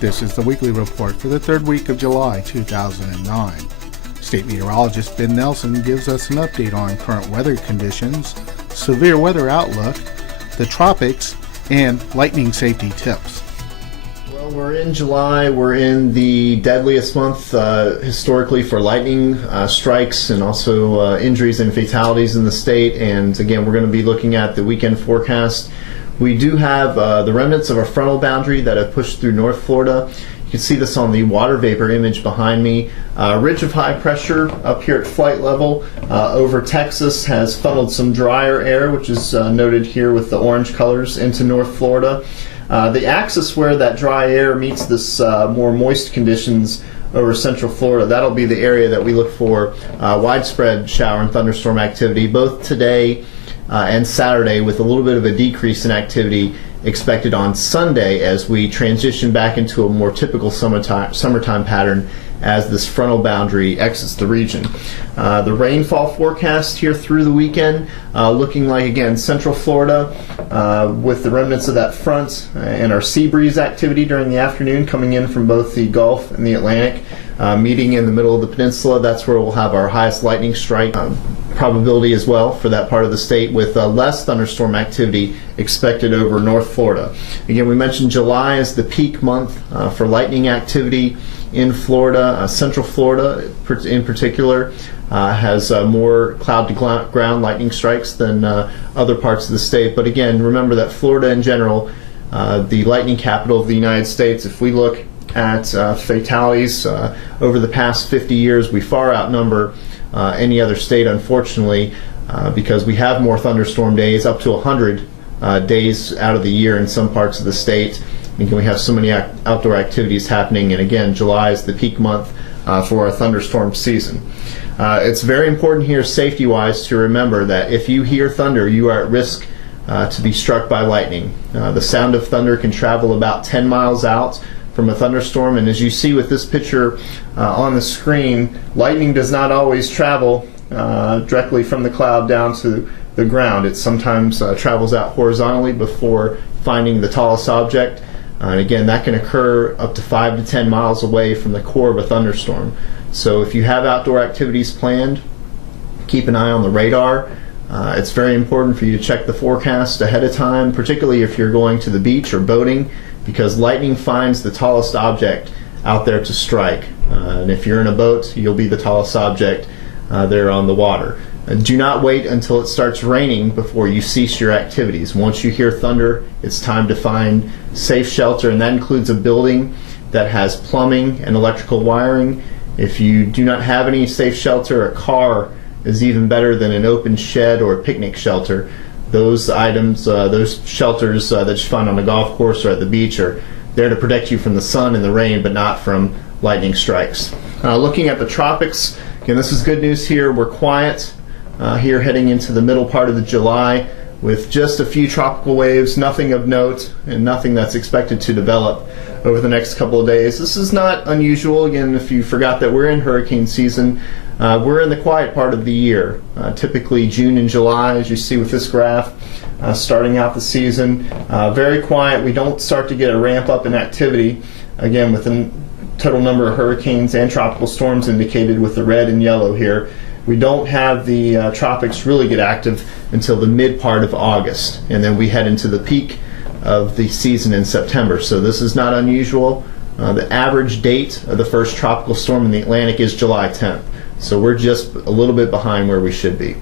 This is the weekly report for the third week of July 2009. State Meteorologist Ben Nelson gives us an update on current weather conditions, severe weather outlook, the tropics, and lightning safety tips. Well, we're in July. We're in the deadliest month historically for lightning strikes and also injuries and fatalities in the state. And again, we're going to be looking at the weekend forecast. We do have the remnants of a frontal boundary that have pushed through North Florida. You can see this on the water vapor image behind me. Ridge of high pressure up here at flight level over Texas has funneled some drier air, which is noted here with the orange colors, into North Florida. The axis where that dry air meets this more moist conditions over central Florida, that'll be the area that we look for widespread shower and thunderstorm activity both today and Saturday, with a little bit of a decrease in activity expected on Sunday as we transition back into a more typical summertime pattern as this frontal boundary exits the region. The rainfall forecast here through the weekend looking like, again, central Florida with the remnants of that front and our sea breeze activity during the afternoon coming in from both the Gulf and the Atlantic, meeting in the middle of the peninsula. That's where we'll have our highest lightning strike probability as well for that part of the state, with less thunderstorm activity expected over North Florida. Again, we mentioned July is the peak month for lightning activity in Florida. Central Florida in particular has more cloud-to-ground lightning strikes than other parts of the state. But again, remember that Florida in general, the lightning capital of the United States, if we look at fatalities over the past 50 years, we far outnumber any other state, unfortunately, because we have more thunderstorm days, up to 100 days out of the year in some parts of the state. And we have so many outdoor activities happening, and again, July is the peak month for our thunderstorm season. It's very important here, safety-wise, to remember that if you hear thunder, you are at risk to be struck by lightning. The sound of thunder can travel about 10 miles out from a thunderstorm, and as you see with this picture on the screen, lightning does not always travel directly from the cloud down to the ground. It sometimes travels out horizontally before finding the tallest object. And again, that can occur up to 5 to 10 miles away from the core of a thunderstorm. So if you have outdoor activities planned, keep an eye on the radar. It's very important for you to check the forecast ahead of time, particularly if you're going to the beach or boating, because lightning finds the tallest object out there to strike. And if you're in a boat, you'll be the tallest object there on the water. Do not wait until it starts raining before you cease your activities. Once you hear thunder, it's time to find safe shelter, and that includes a building that has plumbing and electrical wiring. If you do not have any safe shelter, a car is even better than an open shed or a picnic shelter. Those items, those shelters that you find on a golf course or at the beach, are there to protect you from the sun and the rain, but not from lightning strikes. Looking at the tropics, again, this is good news here. We're quiet here heading into the middle part of the July, with just a few tropical waves, nothing of note, and nothing that's expected to develop over the next couple of days. This is not unusual. Again, if you forgot that we're in hurricane season, we're in the quiet part of the year. Typically June and July, as you see with this graph, starting out the season. Very quiet. We don't start to get a ramp up in activity, again, with the total number of hurricanes and tropical storms indicated with the red and yellow here. We don't have the tropics really get active until the mid part of August, and then we head into the peak of the season in September. So this is not unusual. The average date of the first tropical storm in the Atlantic is July 10th. So we're just a little bit behind where we should be.